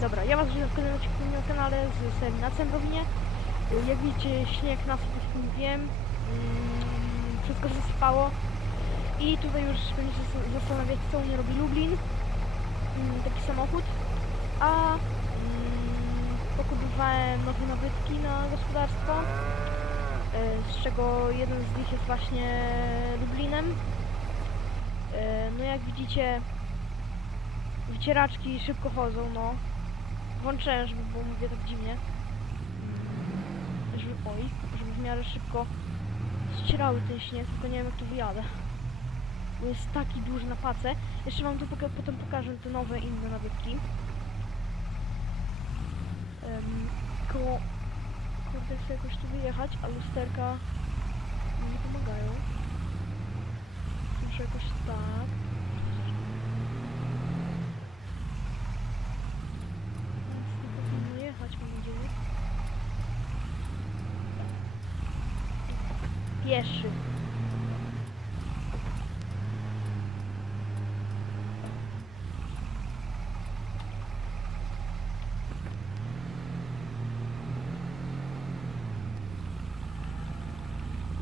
Dobra, ja was witam w kolejnym odcinku na kanale z serii na. Jak widzicie, śnieg tak jak mówiłem. Mm, Wszystko zasypało. I tutaj już będziecie zastanawiać, co u mnie robi Lublin. Mm, Taki samochód. A mm, pokupowałem nowe nabytki na gospodarstwo. e, Z czego jeden z nich jest właśnie Lublinem. E, No jak widzicie, wycieraczki szybko chodzą, no. Włączyłem, żeby było mówię tak dziwnie. Żeby, oj, żeby w miarę szybko ścierały ten śnieg, tylko nie wiem jak tu wyjadę. Bo jest taki duży na pace. Jeszcze wam tu poka potem pokażę te nowe, inne nabytki. Um, koło... Kurde, chcę jakoś tu wyjechać, a lusterka mi nie pomagają. Muszę jakoś tak. Więc to powinno jechać, mam nadzieję. Pieszy.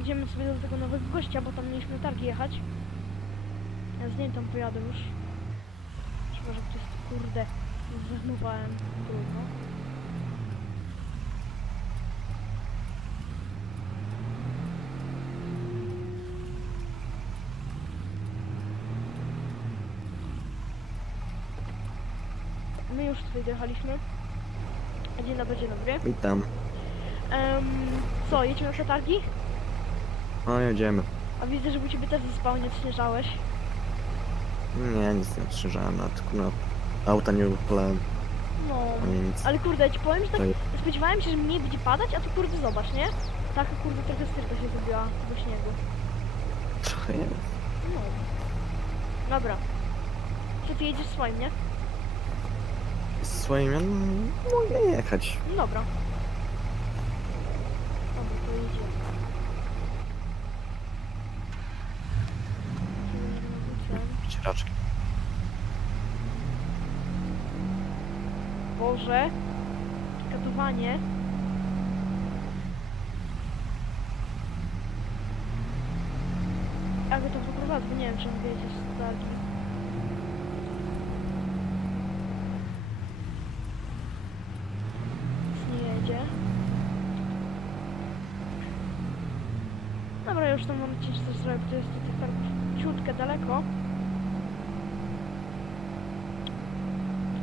Idziemy sobie do tego nowego gościa, bo tam mieliśmy targi jechać. Ja z nim tam pojadę już. Chyba, że ktoś kurde zachmowałem trudno. My już tutaj dojechaliśmy. Dzień dobry, dzień dobry. Witam. Em, co, jedziemy na targi? No jedziemy. A widzę, że u ciebie też zespało, nie odśnieżałeś. Nie, nic nie odstrzyżałem, na tylko na auta nie upalałem, No. ani nic. Ale kurde, ja ci powiem, że tak To je- spodziewałem się, że mniej będzie padać, a tu kurde zobacz, nie? Taka kurde trochę styrka się zrobiła do śniegu. Trochę jest. No. Dobra. To ty jedziesz swoim, nie? Swoim ja mogę jechać. No dobra. Dobra, to. Wycieraczki. Boże. Katowanie. Jak to poprowadzę? Nie wiem, czy mogę jeździć z targi. Nic nie jedzie. Tam mam ciężko coś zrobić, to jest tutaj tak ciutkę daleko.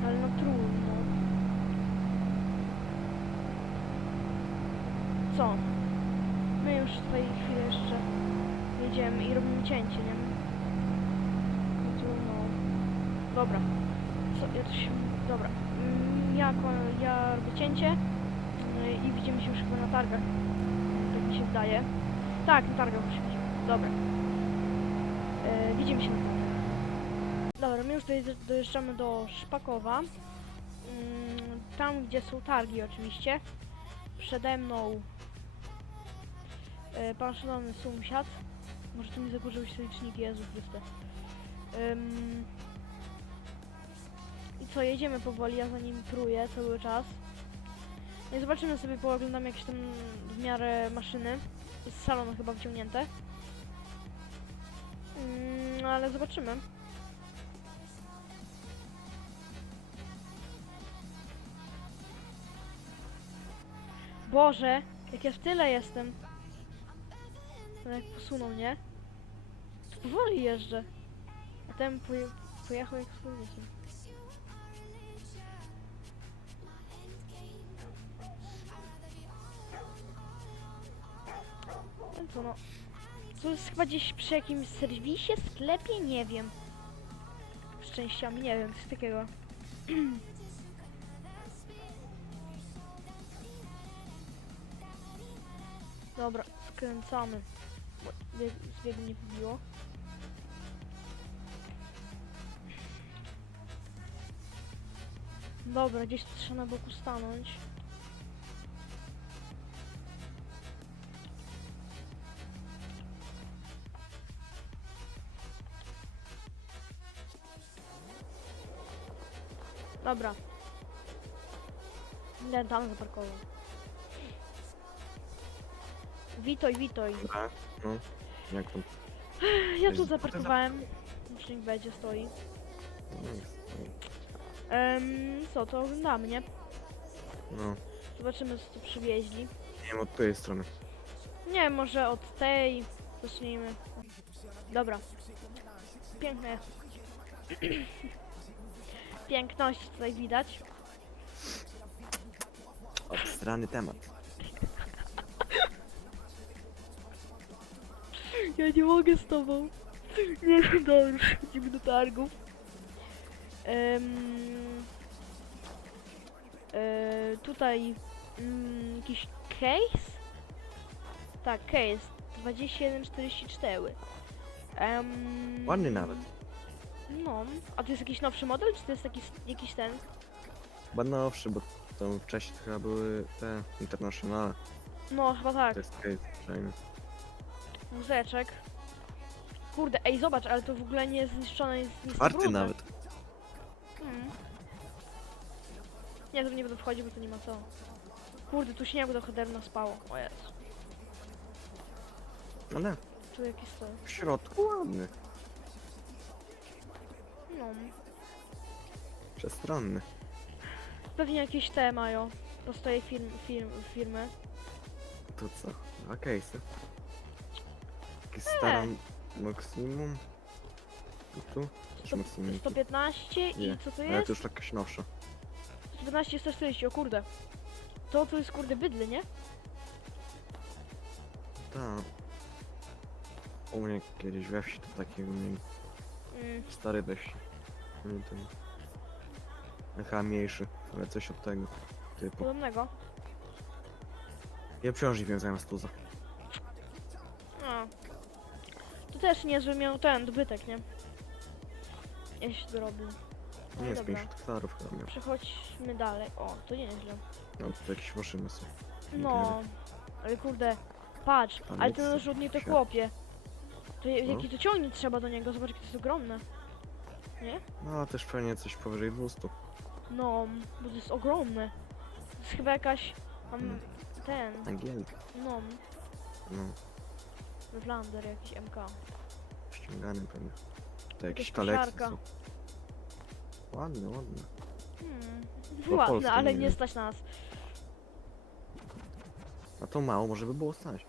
Ale no trudno. Co? My już tutaj chwilę jeszcze jedziemy i robimy cięcie, nie? No trudno. Dobra. Co, ja się... Dobra. Mm, Ja, ja robię cięcie yy, i widzimy się już chyba na targach. Tak mi się wydaje. Tak, na targach musimy się. Dobra. Yy, widzimy się. Dobra, my już dojeżdżamy do Szpakowa. Mm, Tam, gdzie są targi oczywiście. Przede mną e, pan szalony sąsiad. Może tu mi zakurzył się licznik, Jezu Chryste. Ym, I co, jedziemy powoli, ja za nim pruję cały czas. I zobaczymy sobie, pooglądam jakieś tam w miarę maszyny. Z salonu chyba wyciągnięte. Ym, ale zobaczymy. Boże, jak ja w tyle jestem. No jak posunął, nie? Powoli jeżdżę. A ten poje pojechał jak. No co no. To jest chyba gdzieś przy jakimś serwisie, sklepie? Nie wiem. Z częściami, nie wiem, coś takiego. Dobra, skręcamy. Bo bieg, z biegu nie pobiło. Dobra, gdzieś trzeba na boku stanąć. Dobra. Nie, tam zaparkował. Witoj, witoj. No. Jak tam? Ja Jest- tu zaparkowałem. Licznik będzie stoi. Ehm, co, to oglądamy, nie? no. Zobaczymy, co tu przywieźli. Nie wiem, od tej strony. Nie, może od tej zacznijmy. Dobra. Piękne. Piękność tutaj widać. Obstrany temat. Ja nie mogę z tobą. Nie, no dobra, już chodzimy do targów. Em, e, tutaj mm, jakiś case? Tak, case 2144. Um, Ładny nawet. No, a to jest jakiś nowszy model, czy to jest taki, jakiś ten? Chyba nowszy, bo tam wcześniej chyba były te internationale. No, chyba tak. To jest case przynajmniej. Wózeczek. Kurde, ej, zobacz, ale to w ogóle nie jest zniszczone, jest, jest Czwarty brudne. nawet. Hmm. Nie, to nie będę wchodził, bo to nie ma co. Kurde, tu śniegu trochę dawno spało. O Jezu. Ale Tu jakieś to. w środku ładny. No. Przestronny. Pewnie jakieś te mają. Postoje firm, firm, firmy. To co? Dwa case'y. Jakieś stara maksimum. I tu? Też Sto- maksimum. 115 i Nie, co to Ale jest? to już jakieś nowsze. 115 i 140, o kurde. To to jest kurde bydle, nie? Tak. U mnie kiedyś we wsi to takiego mieli. Mm. Stary we wsi. Nie ten. Chyba mniejszy, ale coś od tego typu. Podobnego. Ja przyążnik wiązałem z tuza. A. To też niezły miał ten dobytek, nie? Ja się dorobił. No Nie jest dobra. 50 hektarów chyba miał. Przechodźmy dalej. O, to nieźle. No to jakieś maszyny są. No, ale kurde, patrz, Tam ale jest ten rzutnik to się- chłopie. To je- No. jaki to ciągnik trzeba do niego, zobacz jakie to jest ogromne. Nie? No też pewnie coś powyżej 200. No, bo to jest ogromne. To jest chyba jakaś, mam Mm. ten, Angielka. no, No, Wlander jakiś MK. ściągany pewnie. To jakieś talety kosiarka. są. Ładne, ładne. Hmm, Po ładne, polsku ale nie nie wiem. stać nas. A to mało, może by było stać.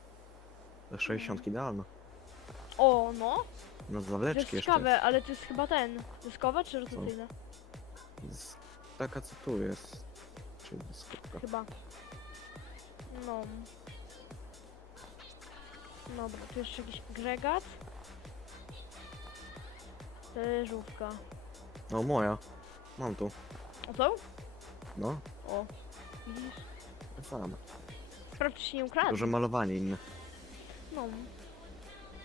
Za 60 idealno. O, no, No to zawleczki jest jeszcze. ciekawe, ale to jest chyba ten, dyskowe czy rotacyjne? Z... Taka co tu jest. Czyli skopka. Chyba. No. Dobra, tu jeszcze jakiś agregat. Leżówka. No moja. Mam tu. O co? No, O. Widzisz? to same. Sprawdź, czy się nie ukradł. Duże malowanie inne. No.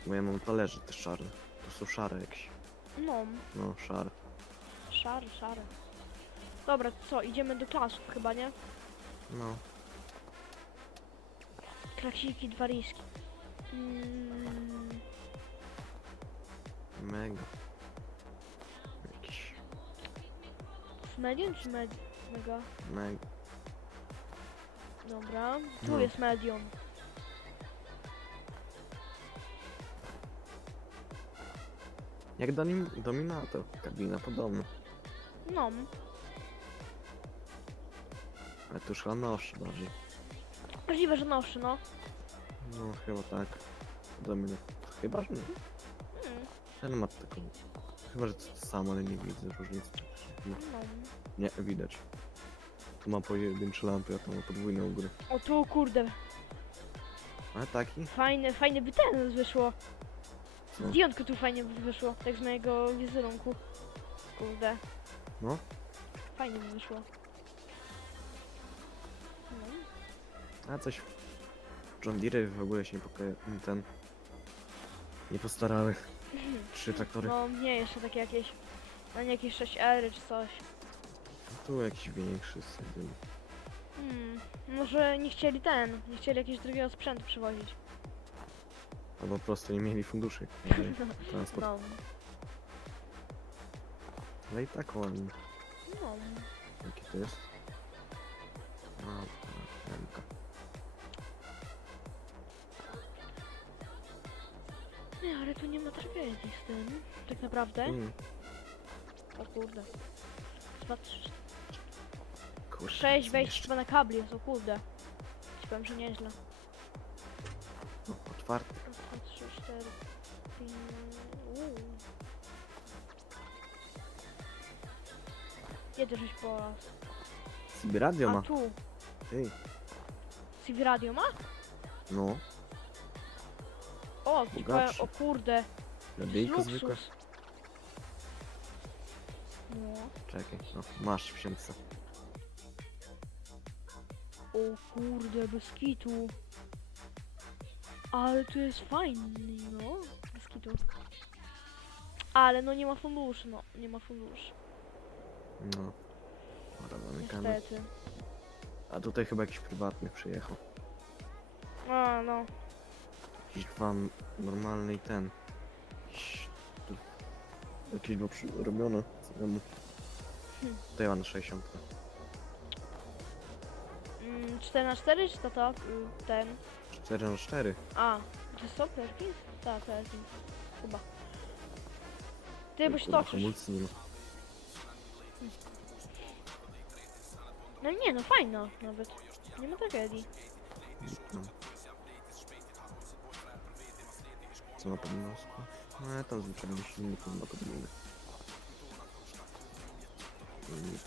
Bo ja mam talerze też czarne. To są szare jakieś. No. No, szare. Szary, szary. Dobra, to co? Idziemy do klasów chyba, nie? No. Klasiki, dwa riski. Mm, Mega. Jakiś medium czy med mega? mega. Dobra. Tu No. jest medium. Jak domin dominator. Kabina podobna. No. Ale już chyba nowszy bardziej. Możliwe, że nowszy, no. No chyba tak. Dominator. Chyba, że nie. Mm, Ten ma taką... Chyba, że to samo, ale nie widzę różnicy. No, nie, widać. Tu ma pojedyncze lampy, a to ma podwójne u góry. O tu kurde, Ale taki? fajny, fajny by ten wyszło. Zdjątko tu fajnie by wyszło, tak z mojego wizerunku. Kurde, No. fajnie by wyszło. No. A coś... John Deere w ogóle się nie pokoje... ten... Nie postarały. Trzy traktory. No nie, jeszcze takie jakieś, no nie jakieś 6R czy coś. Tu jakiś większy symbol. Hmm, może nie chcieli ten, nie chcieli jakiegoś drugiego sprzętu przywozić. Albo po prostu nie mieli funduszy. na Transport. No, No i tak ładnie. no. Jaki to jest? Ta Emka. Nie, ale tu nie ma tragedii z tym. Tak naprawdę. Mm, O kurde. Dwa, trzy, kurczę, sześć co wejść jeszcze? chyba na kabli jest, o kurde. Ci powiem, że nieźle. No, otwarty. Uuu. Jedę żeś po raz. Sobie radio A ma. tu. Ty, radio ma? no. O, ci powiem, Bogatszy. o kurde. Radyjko zwykłe. No. Czekaj, no. Masz w siemce. O kurde, bez kitu. Ale tu jest fajny, no. Ale no nie ma funduszy, no. Nie ma funduszy. No. Dobra, zamykamy. Niestety. A tutaj chyba jakiś prywatny przyjechał. A, no. Jakiś pan normalny i ten. Jakiś... tu- Jakieś było przy- robione. Co temu. Hmm. Tutaj mam 60. Mm, 4 na 4 czy to to? Mm, Ten. 4 na 4 A, to są Perkins? Tak, Perkins. Chyba. Ty, bo się toczysz. Hamulcy nie ma. No nie, no fajna nawet. Nie ma tragedii. No. Co ma pod nosku? No ja tam zwyczajnie silnik ma pod gminę. Nic.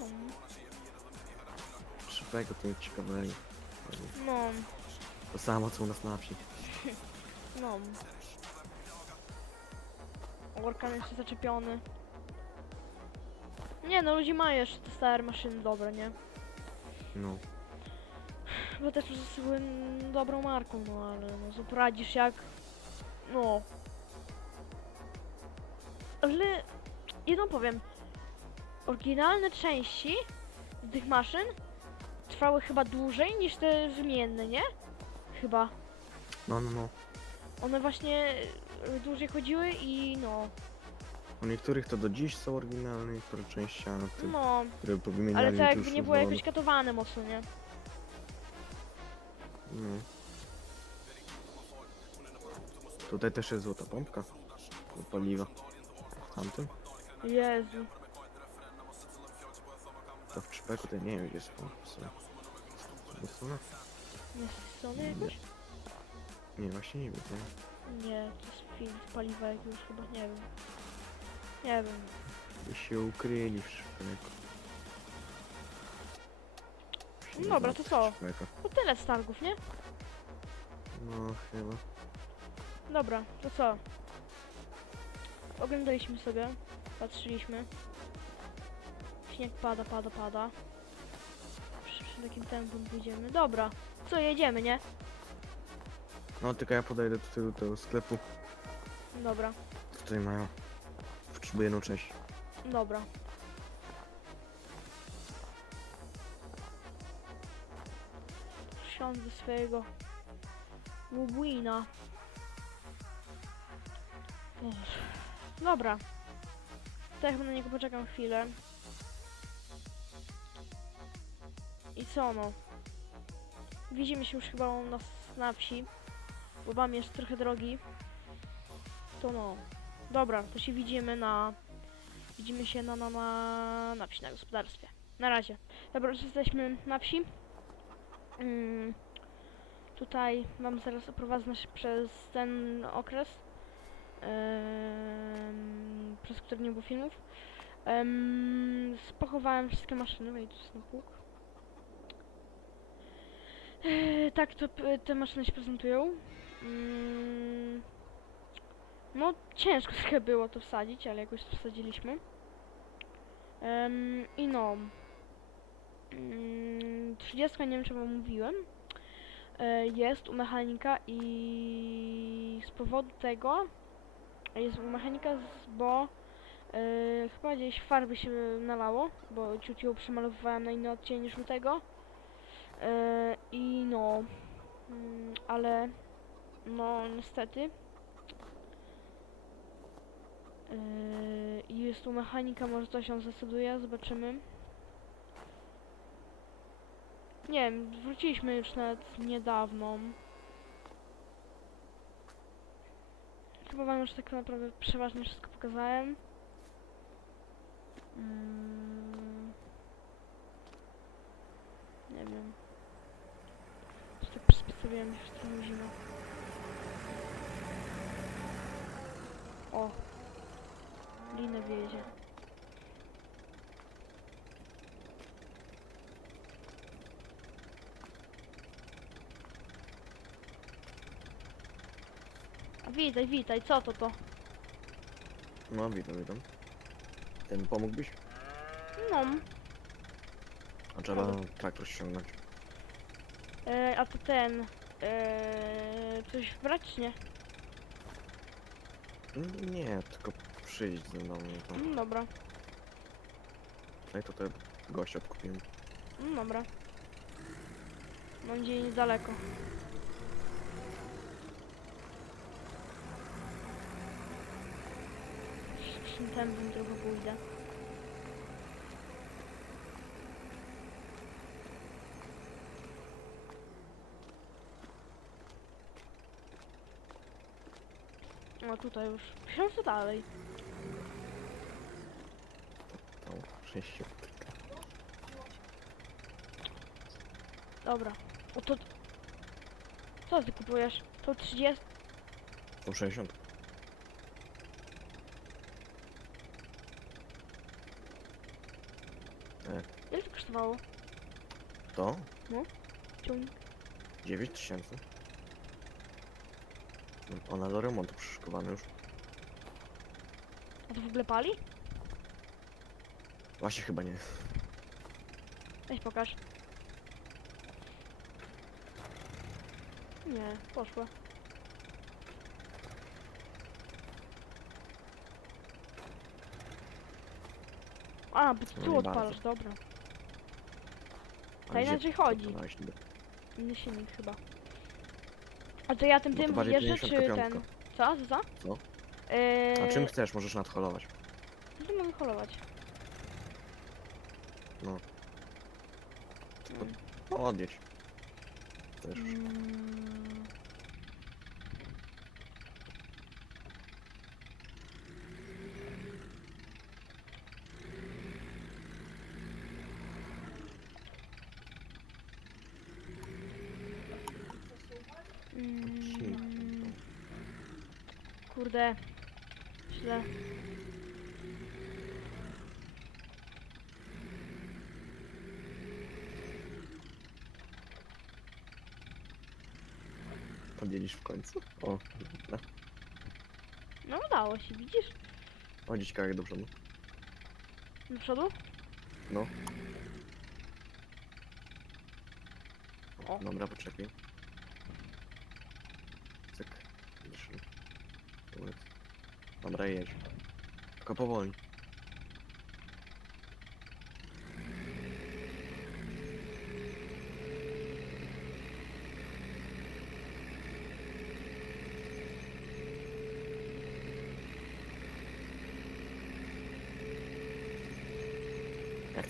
No. Szybkiego to nic ciekawego. No, To samo co u nas na wsi. no. Orkan jest zaczepiony. Nie no, ludzie mają jeszcze te stare maszyny dobre, nie? No. Bo też były dobrą marką, no ale no co poradzisz jak... No. Ale jedno powiem. Oryginalne części tych maszyn trwały chyba dłużej niż te wymienne, nie? Chyba. No, no, no. One właśnie dłużej chodziły i no. U niektórych to do dziś są oryginalne, niektóre części, a te, No, które powymieniali ale to to jakby już nie było jakoś katowane mocno, nie? No. Tutaj też jest złota pompka. Do paliwa. Tamtym? Jezu. To w czpeku to nie wiem gdzie jest pompka. sobie. Jest ona? Jest jakoś? Nie, właśnie nie wiem. Nie. Nie, to film paliwa jakiegoś chyba, nie wiem. Nie wiem. By się ukryli w. No dobra, to co? To tyle z targów, nie? No chyba. Dobra, to co? Oglądaliśmy sobie, patrzyliśmy. Śnieg pada, pada, pada. Przy, przy takim tempem pójdziemy. Dobra, co jedziemy, nie? No tylko ja podejdę do tego sklepu. Dobra, Tutaj mają. Potrzebuję jedną część. dobra. Wsiądę do swojego. Boże. Dobra. To ja chyba na niego poczekam chwilę. I co no? Widzimy się już chyba u nas na wsi. Bo mam jeszcze trochę drogi. To no. Dobra, to się widzimy na... Widzimy się na, na, na, na wsi, na gospodarstwie. Na razie. Dobra, już jesteśmy na wsi. Mm, tutaj mam zaraz oprowadzę przez ten okres. przez który nie było filmów. Spakowałem wszystkie maszyny, no i tu jest pług. Eee, tak to te maszyny się prezentują. Mm, no ciężko trochę było to wsadzić, ale jakoś to wsadziliśmy. Em, I no. Mm, 30 nie wiem czy wam mówiłem. e, Jest u mechanika i z powodu tego jest u mechanika, bo e, chyba gdzieś farby się nalało, bo ciut ją przemalowywałem na inny odcień żółtego. E, I no, mm, ale no niestety Yy, jest tu mechanika, może coś on zdecyduje, zobaczymy. Nie wiem, wróciliśmy już nawet niedawno. Chyba wam już tak naprawdę przeważnie wszystko pokazałem. Mm. Nie wiem. Już tak przyspieszyłem już całą zimę. O! Linę wiezie. A witaj, witaj, co to to? No, witam, witam. Ten pomógłbyś? No, A trzeba traktor ściągnąć. e, a to ten... E, coś brać nie? Mm, Nie, tylko przyjść ze mną. no To, Mm, dobra, no i to te gościa odkupiłem. mm, dobra. Mam nadzieję niedaleko. Szybszym tempem trochę pójdę. No tutaj już. Książę dalej. 60. Dobra. O to... Co ty kupujesz? To 30... To 60. Ile to kosztowało? To Ciągnik? 9 tysięcy. No, Ona do remontu przyszykowana już. A to w ogóle pali? Właśnie chyba nie. Weź pokaż. Nie, poszła. A, bo ty No tu nie odpalasz, bardzo. dobra. A gdzie inaczej chodzi. kupowałeś niby? Inny silnik chyba. A to ja tym No to tym bardziej wjeżdżę, czy 55. ten... Co? Co? co? Co? A czym chcesz? Możesz nadholować. No to mogę holować. No. Mm. No, odjedź. Też. Mm. Mm. Kurde. Źle. Odjedziesz w końcu. O, no. No udało się, widzisz? Chodzić kawałek do przodu. Do przodu? No. O. Dobra, poczekaj. Cyk. Dobra, jedź. Tylko powoli.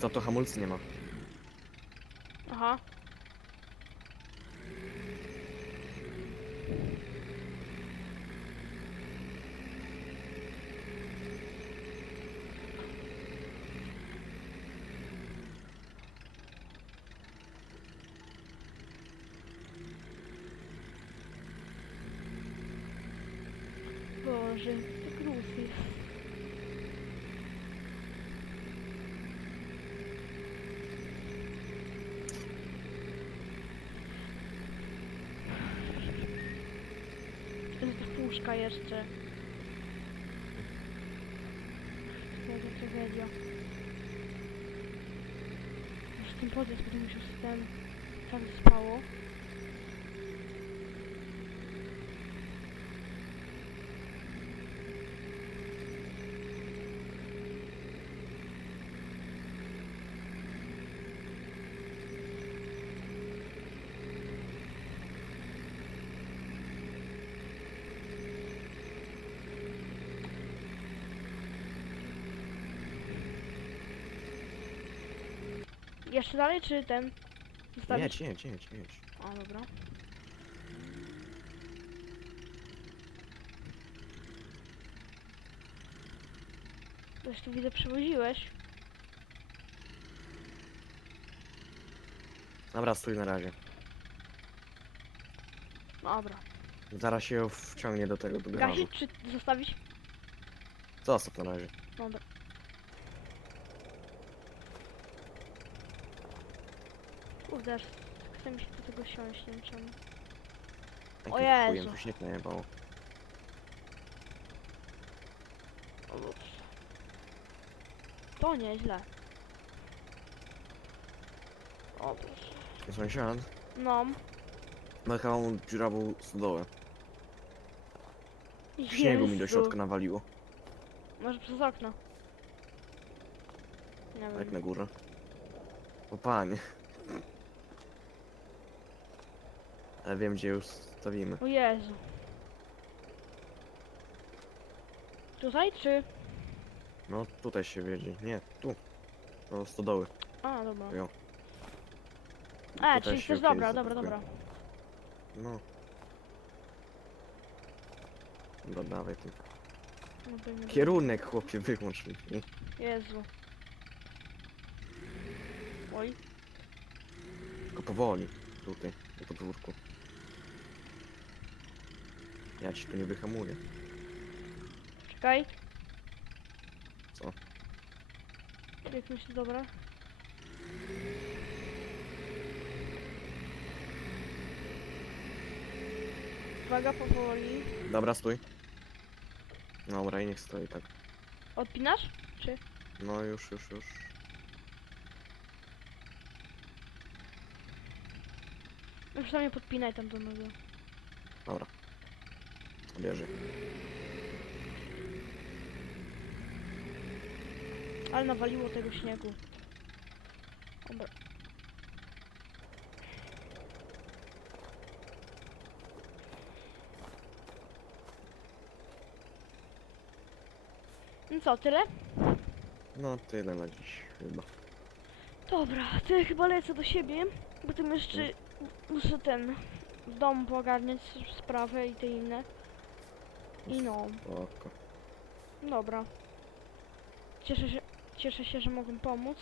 To, to hamulcy nie ma. Aha. Boże, to gruz jest. Puszka jeszcze. Jaka tragedia. Już ten podjazd potem musiał się ten... Tak spało. Jeszcze dalej, czy ten? Zostawić? Jedź, jedź, jedź, jedź. O, dobra. Coś tu widzę przewoziłeś. Dobra, stój na razie. Dobra. Zaraz się wciągnie do tego, do garażu. Gasić czy zostawić? Zostaw na razie. Dobra. Kurde, aż chce mi się do tego siąść, nie wiem czemu. O Jezu. tu śnieg najebało. O, ups. To nieźle. O, Boże. Sąsiad, No. ma całą dziurawą stodołę. Śniegu mi do Jezu. środka nawaliło, Może przez okno. Nie jak wiem. na górę. O panie. Ale wiem gdzie już stawimy. O Jezu. Tutaj czy? No tutaj się wiedzie. Nie, tu. Do stodoły. A, dobra. Jo. A, Tutaj czyli się też okej dobra, dobra, zapakuje. dobra. No. Dobra, dawaj tu. No to nie Kierunek chłopie wyłącz mi. Jezu. Oj. Tylko powoli. Tutaj, na podwórku. Ja ci tu nie wyhamuję. Czekaj. Co? Jak myślisz, dobra? Uwaga, powoli. Dobra, stój. Dobra, i niech stoi tak. Odpinasz? Czy? No już, już, już. Już sam nie podpinaj tam do nogę. Bierze. Ale nawaliło tego śniegu. Dobra. No co, tyle? No tyle na dziś chyba. Dobra, to ja chyba lecę do siebie, bo tym jeszcze muszę ten w domu pogarniać sprawę i te inne. I no, Spoko. dobra. Cieszę się, cieszę się, że mogłem pomóc.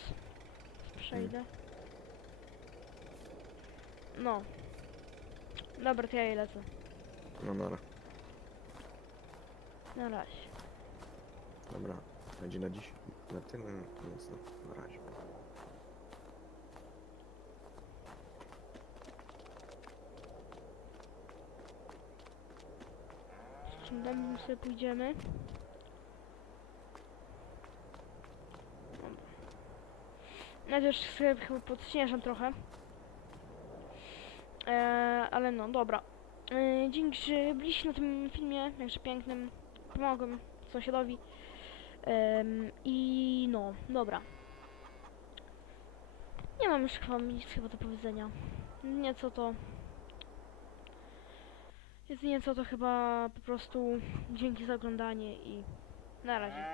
Przejdę. No. Dobra, to ja jej lecę. No dobra. Na razie. Dobra. Będzie na dziś. Na tyle. Więc no, na razie. Czym dalej sobie pójdziemy? Najpierw sobie chyba podśnieżam trochę. Eee, ale no, dobra. Eee, dzięki, że byliście na tym filmie, jakże pięknym. Pomogłem sąsiadowi. Em, I no, dobra. Nie mam już chyba nic chyba do powiedzenia. Nieco to... Jest nieco to chyba po prostu dzięki za oglądanie i na razie.